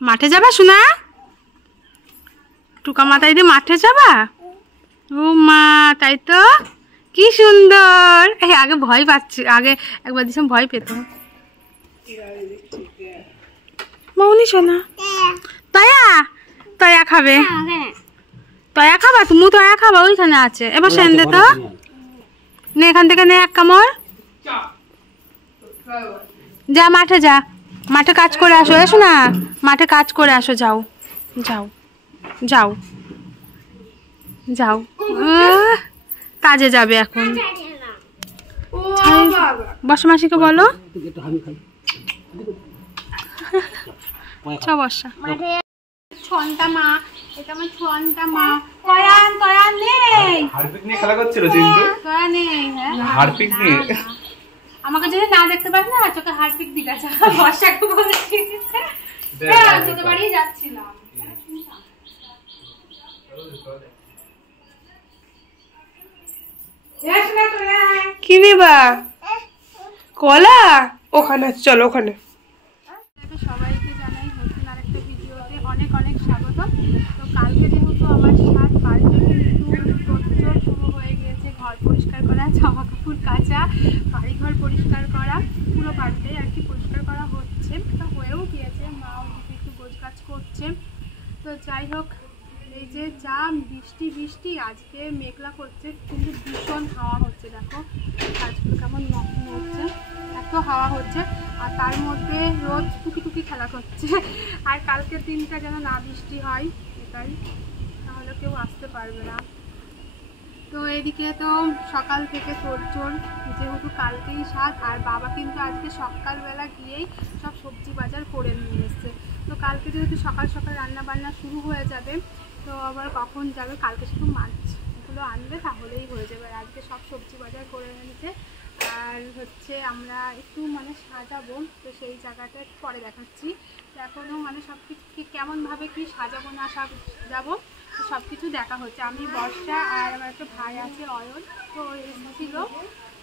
মাঠে যাবা শোনা? টুকা মাথায় দিয়ে মাঠে যাবা? ও মা, তাই তো, কি সুন্দর। আগে ভয় পাচ্ছি, আগে একবার দিশম ভয় পেত। মৌনি শোনা, তয়া তয়া খাবে, তয়া খাবা? তুমি তয়া খাবা? ওইখানে আছে, এবার সেন দে তো, নে এখান থেকে নে এক কামড়। যা মাঠে যা, মাঠে কাজ করে আসো। এসো না, মাঠে কাজ করে আসো, যাও যাও যাও যাও। কাজে যাবে এখন। বর্ষামাসিকে বলো চ বর্ষা। ছনটা মা, এটা আমার ছনটা মা। তয়ান তয়ান নেই, হারপিক নিয়ে খেলা করছিল চিন্তু। তয়া নেই, হ্যাঁ হারপিক নিয়ে। আমাকে যদি না দেখতে পাস না চোখে হারপিক দিকে আছে। বর্ষাকে বলেছি তোদের বাড়ি যাচ্ছিলাম। কি নিবা? কলা? ওখানে চলো, ওখানে। সবাইকে জানাই নতুন আরেকটা ভিডিওতে অনেক অনেক স্বাগত। তো কালকে যেহেতু আমার 7 বাড়িতে কিন্তু প্রচুর শুরু হয়ে গিয়েছে ঘর পরিষ্কার করা, জামা কাপড় কাচা, বাড়িঘর পরিষ্কার করা, পুরো বাড়িতেই আর কি পরিষ্কার করা হচ্ছে। তো হয়েও গিয়েছে, মাও একটু গোছগাছ করছে। তো যাই হোক, এই যে যা বৃষ্টি বৃষ্টি আজকে মেঘলা করছে, কিন্তু ভীষণ হাওয়া হচ্ছে। দেখো গাছগুলো কেমন নড়ছে, এত হাওয়া হচ্ছে। আর তার মধ্যে রোদ টুকি টুকি খেলা করছে। আর কালকের দিনটা যেন না বৃষ্টি হয়, এটাই, তাহলে কেউ আসতে পারবে না। তো এদিকে তো সকাল থেকে তোড়জোড়, যেহেতু কালকেই 7। আর বাবা কিন্তু আজকে সকালবেলা গিয়েই সব সবজি বাজার করে নিয়ে এসছে। তো কালকে যেহেতু সকাল সকাল রান্না বান্না শুরু হয়ে যাবে, তো আবার কখন যাবে? কালকে শুধু মাছগুলো আনবে, তাহলেই হয়ে যাবে। আর আজকে সব সবজি বাজার করে এনেছে। আর হচ্ছে আমরা একটু মানে সাজাবো, তো সেই জায়গাটা পরে দেখাচ্ছি। এখনও মানে সব কিছু কেমনভাবে কি সাজাবো না সাজাবো সব কিছু দেখা হচ্ছে। আমি বর্ষা আর আমার একটা ভাই আছে অয়ন, তো এসেছিল,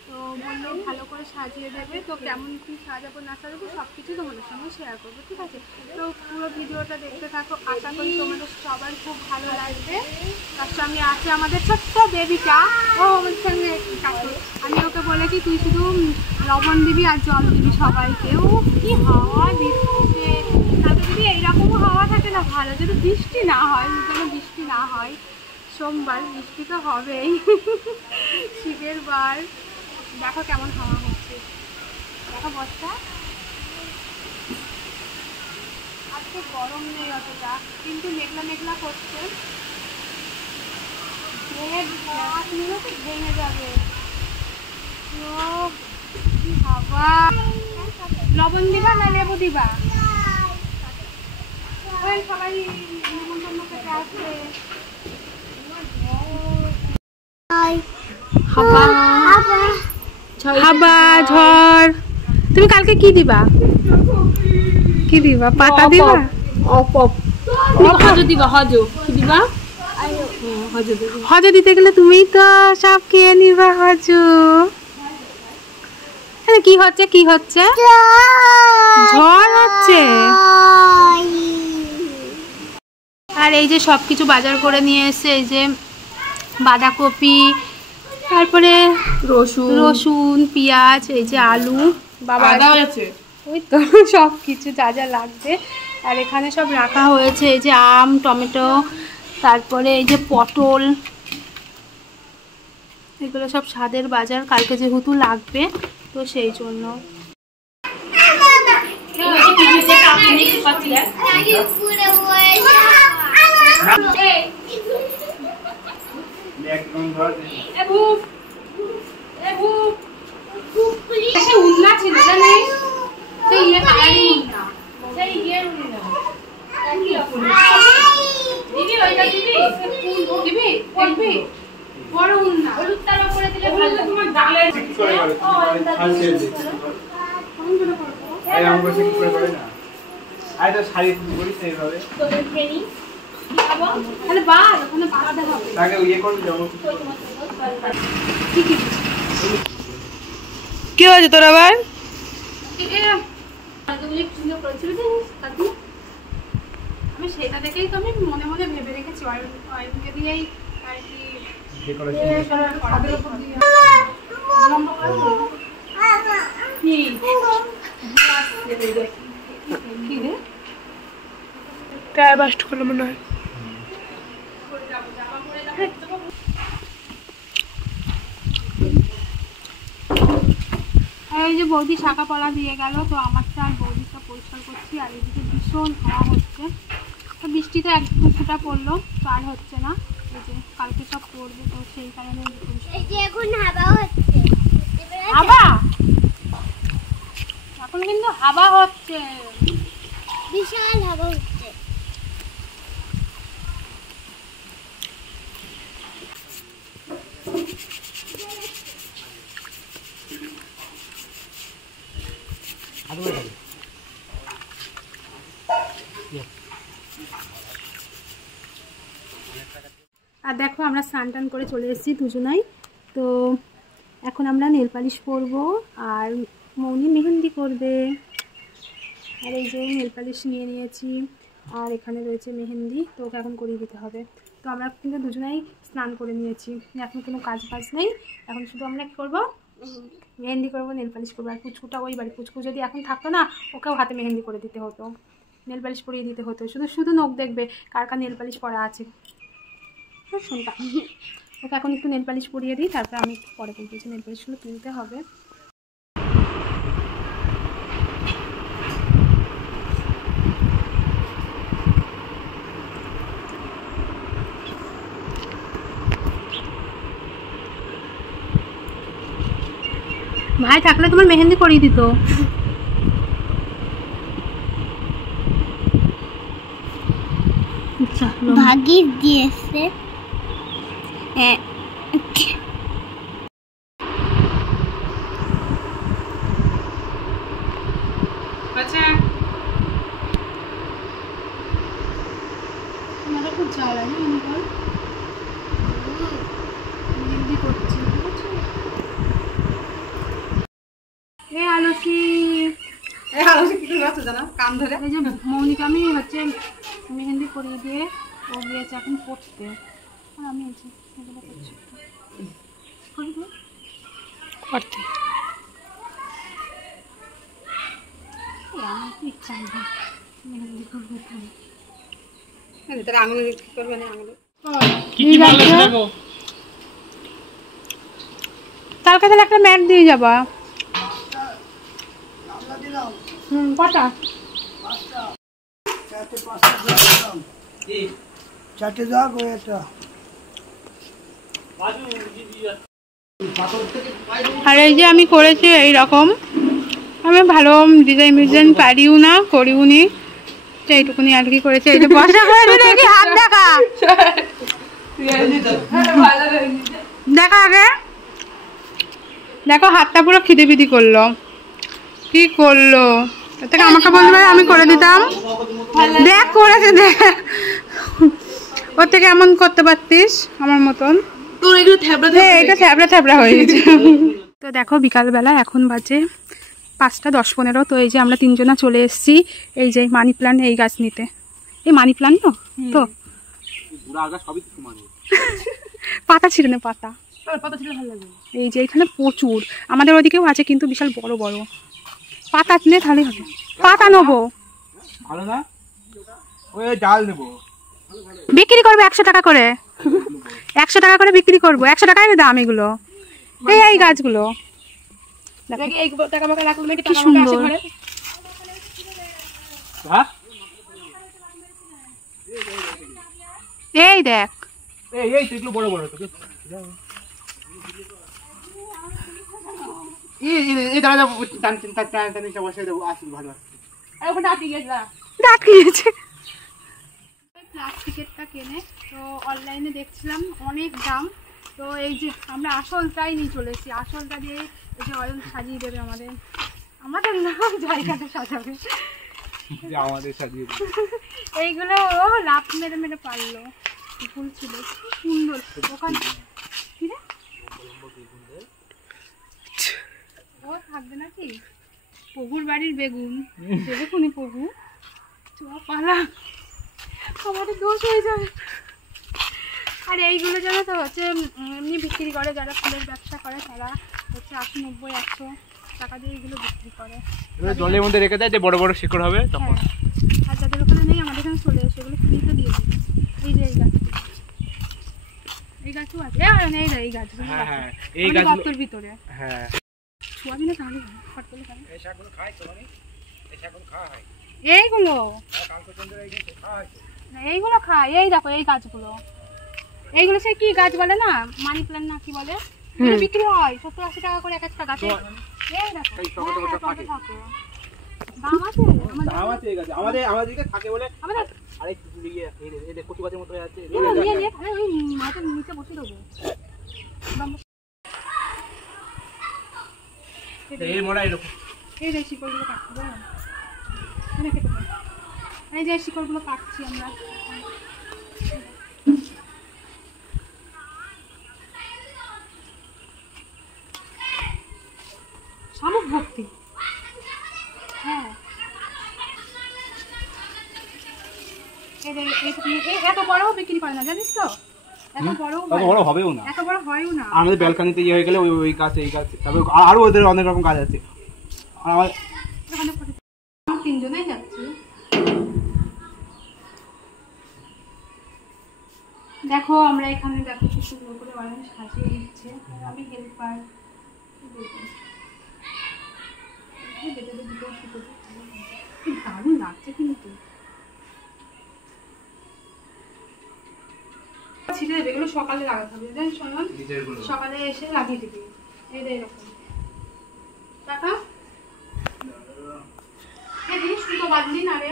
তো বললো ভালো করে সাজিয়ে দেবে। তো কেমন কি সাজাবো না সাজাবো সব কিছু তোমাদের সঙ্গে শেয়ার করবো, ঠিক আছে? তো পুরো ভিডিওটা দেখতে থাকো, আশা করি তোমাদের সবার খুব ভালো লাগবে। তার সঙ্গে আছে আমাদের ছোট্ট বেবিটা, ও আমার সঙ্গে কাকু। আমি ওকে বলেছি তুই শুধু লবণ দিবি আর জল দিবি সবাইকে। ও কি হাওয়া দিচ্ছে, তাতে যদি এইরকমও হাওয়া থাকে না ভালো, যদি বৃষ্টি না হয়, যেন বৃষ্টি না হয়। সোমবার বৃষ্টি তো হবেই, শীতের বার। দেখো কেমন হাওয়া হচ্ছে, দেখো বর্ষা। আজকে গরম নেই অতটা, কিন্তু মেঘলা মেঘলা করছে। ভেঙে যাবে, কি হাওয়া। লবণ দিবা না লেবু দিবা? সবাই নিমন্ত্রণ খেতে আসবে। হাওয়া ঝড়। তুমি কালকে কি দিবা? কি দিবা? পাতা দিবা? হজ দিতে গেলে তুমি তো সব খেয়ে নিবা হজ। কি হচ্ছে কি হচ্ছে? ঝড় হচ্ছে। আর এই যে সব কিছু বাজার করে নিয়ে এসে, এই যে বাঁধাকপি, তারপরে রসুন পেঁয়াজ, এই যে আলু, বাবা ওই তো সব কিছু যা যা লাগবে। আর এখানে সব রাখা হয়েছে, এই যে আম, টমেটো, তারপরে এই যে পটল, এগুলো সব স্বাদের বাজার, কালকে যেহেতু লাগবে, তো সেই জন্য। কি হয়েছে তোর আবার? সেটা দেখেই তো আমি মনে মনে ভেবে রেখেছি অয়েলকে দিয়েই আর কি কি রে টায়ার বাস্ট করলো মনে হয়। এই যে বৌদি শাখা পলা দিয়ে গেল, তো আমারটা আর বৌদিটা পরিষ্কার করছি। আর এদিকে ভীষণ হাওয়া হচ্ছে, তো বৃষ্টিতে এক ফুটা পড়লো, তো আর হচ্ছে না। এই যে কালকে সব পড়বে, তো সেই কারণে এখন হাওয়া হচ্ছে, হাওয়া এখন কিন্তু হাওয়া হচ্ছে, বিশাল হাওয়া হচ্ছে। আর দেখো আমরা স্নান টান করে চলে এসেছি দুজনাই। তো এখন আমরা নেল পালিশ পরবো আর মৌনি মেহেন্দি করবে। আর এই যে নেল পালিশ নিয়ে নিয়েছি, আর এখানে রয়েছে মেহেন্দি, তো ওকে এখন করিয়ে দিতে হবে। তো আমরা কিন্তু দুজনাই স্নান করে নিয়েছি, এখন কোনো কাজ বাজ নেই। এখন শুধু আমরা কী করবো, মেহেন্দি করবো, নেল পালিশ করবো। আর পুচকুটা ওই বাড়ি, পুচকু যদি এখন থাকতো না, ওকেও হাতে মেহেন্দি করে দিতে হতো, নেল পালিশ পরিয়ে দিতে হতো। শুধু শুধু নখ দেখবে কার কার নেল পালিশ পরা আছে। শুনতা ওকে এখন একটু নেল পালিশ পরিয়ে দিই, তারপরে আমি একটু পরে বলতেছি নেল পালিশগুলো তুলতে হবে। ভাই থাকলে তোমার মেহেন্দি করিয়ে দিত। ভাগিস দিয়েছে। খুব জ্বালা মেহেন্দি করছি। এই যে মৌনিকে আমি হচ্ছে মেহেন্দি করিয়ে দিয়ে ও গিয়েছে এখন পড়তে, আর আমি এসে এগুলো করছি। করতে আমার তো ইচ্ছা নেই মেহেন্দি করবো, কালকে তাহলে একটা ম্যাট দিয়ে যাবা। কটা? চারটে দাগ ওই একটা। আর এই যে আমি করেছি এইরকম, আমি ভালো ডিজাইন পারিও না, করিও নি, এইটুকুনি আর কি করেছি। এই যে বসা করে দেখি হাত দেখা দেখা আগে দেখো, হাতটা পুরো খিদিবিদি করলো, কি করলো। তার থেকে আমাকে বলতে পারে আমি করে দিতাম। দেখ করেছে, দেখ ওর থেকে এমন করতে পারতিস আমার মতন। এটা থ্যাবড়া থ্যাবড়া হয়ে গেছে। তো দেখো বিকালবেলা এখন বাজে 5টা 10-15। তো এই যে আমরা তিনজনা চলে এসেছি এই যে মানি প্ল্যান্ট এই গাছ নিতে। এই মানি প্ল্যান্ট তো পাতা ছিল না, পাতা ছিল ভালো লাগে। এই যে এখানে প্রচুর, আমাদের ওদিকেও আছে কিন্তু বিশাল বড় বড়। পাতা নিয়ে তাহলে হবে, পাতা নেবো, ভালো না, ওই ডাল নেবো, বিক্রি করবো 100 টাকা করে, 100 টাকা করে বিক্রি করবো। 100 টাকায় দাম এগুলো, এই গাছগুলো কি সুন্দর। এই দেখ, এই তো বড় বড় তো প্লাস্টিকেরটা কেনে, তো অনলাইনে দেখছিলাম অনেক দাম। তো এই যে আমরা আসলটাই নিয়ে চলে এসেছি, আসলটা দিয়ে এই যে অয়েল সাজিয়ে দেবে আমাদের, আমাদের নাম জায়গাটা সাজাবে, আমাদের সাজিয়ে এইগুলো ও লাভ মেরে মেরে পারলো। ফুল ছিল সুন্দর দোকান। কি রে ও থাকবে নাকি? পগুর বাড়ির বেগুন দেবে কোনি পগু, পালা আমাদের দোষ হয়ে যাবে। আর এইগুলো জানো তো হচ্ছে এমনি বিক্রি করে, যারা ফুলের ব্যবসা করে তারা হচ্ছে 80, 90, 100 টাকা দিয়ে এইগুলো বিক্রি করে। জলের মধ্যে রেখে দেয় যে বড় বড় শিকড় হবে তখন। আর যাদের ওখানে নেই আমাদের এখানে চলে এসে এগুলো ফ্রিতে দিয়ে দেবে। এই যে এই গাছগুলো, এই গাছও আছে, এই গাছগুলো, হ্যাঁ হ্যাঁ এই গাছগুলোর ভিতরে হ্যাঁ ছোঁয়াবি না তাহলে ফট করে খাবে। এই শাকগুলো খায় তো মানে এই শাকগুলো খাওয়া হয় এইগুলো কালকে চন্দ্র এই যে খাওয়া হয় না, এইগুলো খায়। এই দেখো এই গাছগুলো, এইগুলো সে কি গাছ বলে না, মানি প্ল্যান্ট না কি বলে, এগুলো বিক্রি হয় 70-80 টাকা করে এক একটা গাছে। এই দেখো এই টমেটো গাছ থাকে। দাম আছে দাম আছে এই গাছে আমাদের দিকে থাকে বলে। আমাদের আরে ইয়ে এই দেখো কচু গাছের মতো হয়ে আছে। নিয়ে তাহলে ওই মাটির নিচে বসে দেবো। এই মোড়া এরকম এই যে শিকড়গুলো কাটতে হবে, এনে কেটে দাও। এই যে শিকড়গুলো কাটছি আমরা। শামুক ভর্তি, হ্যাঁ। এত বড়ও বিক্রি করে না জানিস তো, এত বড় হবেও না, এত বড় হয়ও না। আমাদের ব্যালকনিতে ইয়ে হয়ে গেলে ওই গাছ এই গাছ, তারপর আরো ওদের অনেক রকম গাছ আছে। আর আমার তিনজনেই যাচ্ছি। দেখো আমরা এখানে দেখো কি সুন্দর করে অনেক সাজিয়ে দিচ্ছে, আমি হেল্পার। দারুণ লাগছে কিন্তু, ছিটে দেবে এগুলো, সকালে লাগাতে হবে জানিস শোনান, সকালে এসে লাগিয়ে দিবি। এই যে এরকম টাকা এই জিনিস সুতো বাঁধলি না রে,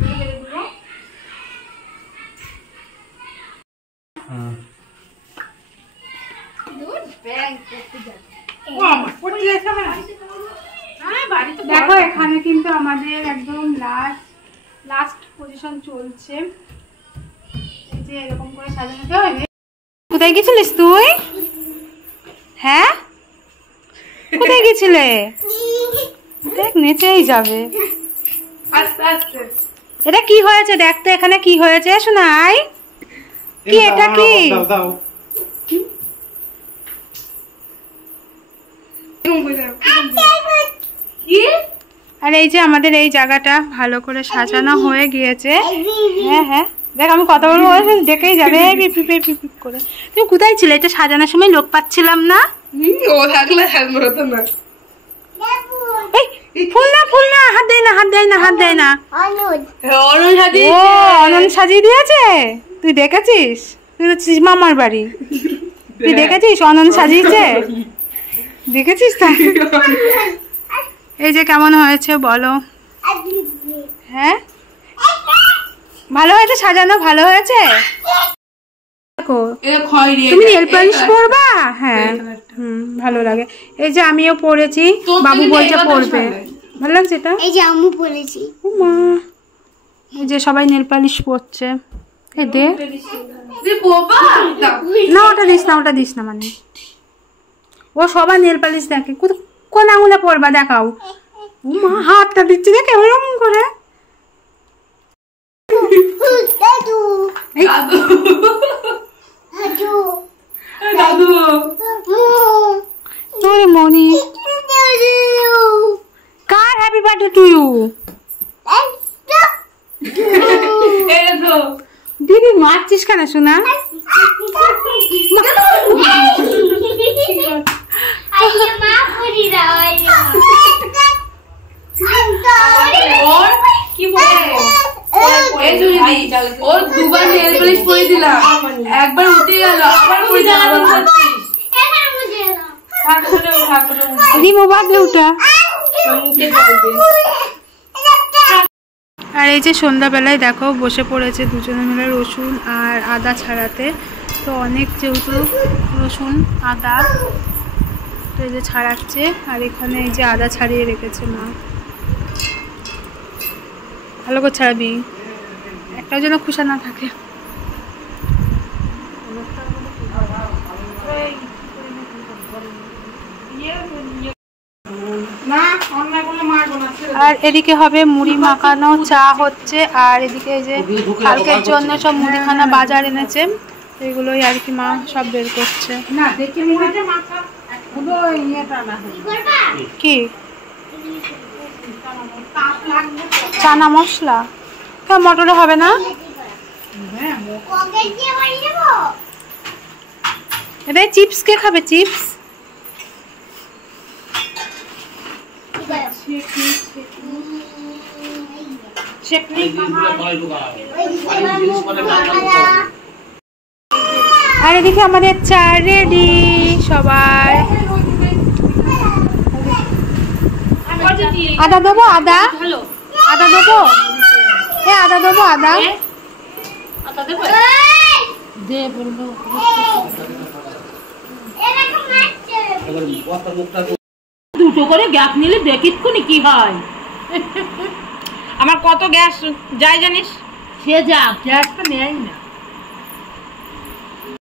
বেড়ে দেবো। দেখো এখানে কিন্তু আমাদের একদম লাস্ট পজিশন চলছে। এই যে এরকম করে সাজানো হবে। কোথায় গেছিলিস তুই? হ্যাঁ কোথায় গেছিলে? দেখ নেচেই যাবে। এটা কি হয়েছে দেখতে, এখানে কি হয়েছে শোনাই? কি এটা কি? আর এই যে আমাদের এই জায়গাটা ভালো করে সাজানো হয়ে গিয়েছে। হ্যাঁ হ্যাঁ দেখ আমি কথা বলবো দেখেই যাবে করে। তুমি কোথায় ছিলে? এটা সাজানোর সময় লোক পাচ্ছিলাম না। ফুল না হাত দেয় না। অনন্ত সাজিয়ে দিয়েছে। তুই দেখেছিস? তুই তো মামার বাড়ি, তুই দেখেছিস অনন্ত সাজিয়েছে? দেখেছিস তাই? এই যে কেমন হয়েছে বলো? হ্যাঁ ভালো হয়েছে সাজানো, ভালো হয়েছে। তুমি নেল পালিশ পরবা? হ্যাঁ ভালো লাগে। এই যে আমিও পরেছি, বাবু বলছে পরবে। ভালো লাগছে এটা? এই যে আমি পরেছি। ও মা, এই যে সবাই নেল পালিশ পরছে। এই দে না, ওটা দিস না মানে ও সবাই নেল পালিশ দেখে। কোন আঙুলে পরবা দেখাও। মা হাতটা দিচ্ছে দেখ এরকম করে। মনি কার হ্যাপি বার্থডে টু ইউ? দিদি মারছিস কেন শোনা? ওর দুবার নেল পালিশ পরে দিলাম, একবার উঠে গেল আবার পরে দিলাম। আর এই যে সন্ধ্যাবেলায় দেখো বসে পড়েছে দুজনে মিলে রসুন আর আদা ছাড়াতে। তো অনেক যেহেতু রসুন আদা তো এই যে ছাড়াচ্ছে, আর এখানে এই যে আদা ছাড়িয়ে রেখেছে মা। ভালো করে ছাড়াবি, একটাও যেন খুশা না থাকে। না অন্য কোনো মারবো না। আর এদিকে হবে মুড়ি মাখানো, চা হচ্ছে, আর এদিকে এই যে কালকের জন্য সব মুদিখানা বাজার এনেছে, এগুলোই আর কি মা সব বের করছে। কি চানা মশলা? হ্যাঁ, মটরে হবে না? এটাই চিপস, কে খাবে চিপস? আর এদিকে আমাদের চা রেডি সবাই। আদা দেবো? আদা আদা দেবো? হ্যাঁ, আদা দেবো। আদা দুটো করে গ্যাস নিলে দেখিক্ষুনি কি হয়। আমার কত গ্যাস যায় জানিস? সে যা গ্যাসটা নেয় না।